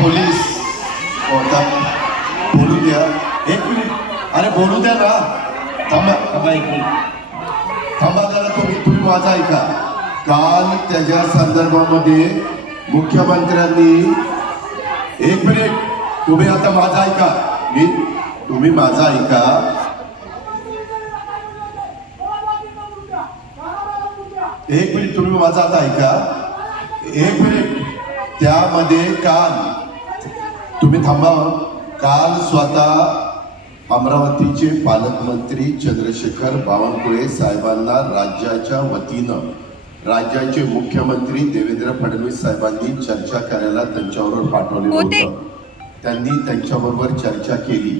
Police होता बोलू द्या एक मिनिट. अरे बोलू द्या ना. थांबा थांबा एक मिनिट थांबा जरा. तुम्ही माझा ऐका. काल त्याच्या संदर्भामध्ये मुख्यमंत्र्यांनी एक मिनिट तुम्ही आता माझा ऐका. तुम्ही माझा ऐका. एक मिनिट तुम्ही माझा आता ऐका. एक मिनिट. त्यामध्ये काल तुम्ही थांबा. काल स्वतः अमरावतीचे पालकमंत्री चंद्रशेखर बावनकुळे साहेबांना राज्याच्या वतीनं राज्याचे मुख्यमंत्री देवेंद्र फडणवीस साहेबांनी चर्चा करायला त्यांच्याबरोबर पाठवले होते. त्यांनी त्यांच्याबरोबर चर्चा केली.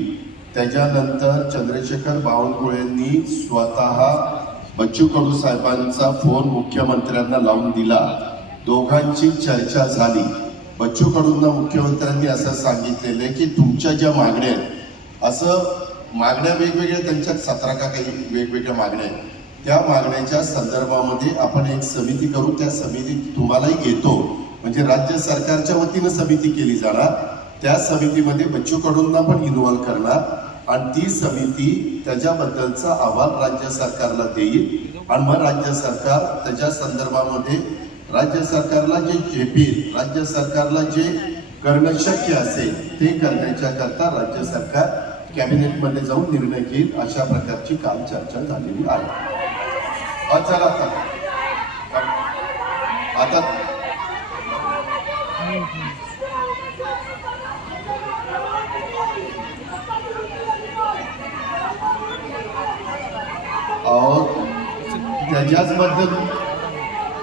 त्याच्यानंतर चंद्रशेखर बावनकुळेंनी स्वतः बच्चू कडू साहेबांचा फोन मुख्यमंत्र्यांना लावून दिला. दोघांची चर्चा झाली. बच्चू कडूंना मुख्यमंत्र्यांनी असं सांगितलेलं आहे की तुमच्या ज्या मागण्या आहेत, असं मागण्या वेगवेगळ्या त्यांच्यात 17 का काही वेगवेगळ्या मागण्या आहेत, त्या मागण्याच्या संदर्भामध्ये आपण एक समिती करू. त्या समितीत तुम्हालाही घेतो. म्हणजे राज्य सरकारच्या वतीनं समिती केली जाणार. त्या समितीमध्ये बच्चू कडूंना पण इन्व्हॉल्व करणार आणि ती समिती त्याच्याबद्दलचा अहवाल राज्य सरकारला देईल आणि मग राज्य सरकार त्याच्या संदर्भामध्ये राज्य सरकारला जे झेपेल, राज्य सरकारला जे करणं शक्य असेल ते करण्याच्या करता राज्य सरकार कॅबिनेटमध्ये जाऊन निर्णय घेईल. अशा प्रकारची काल चर्चा झालेली आहे. चला आता त्याच्याच बद्दल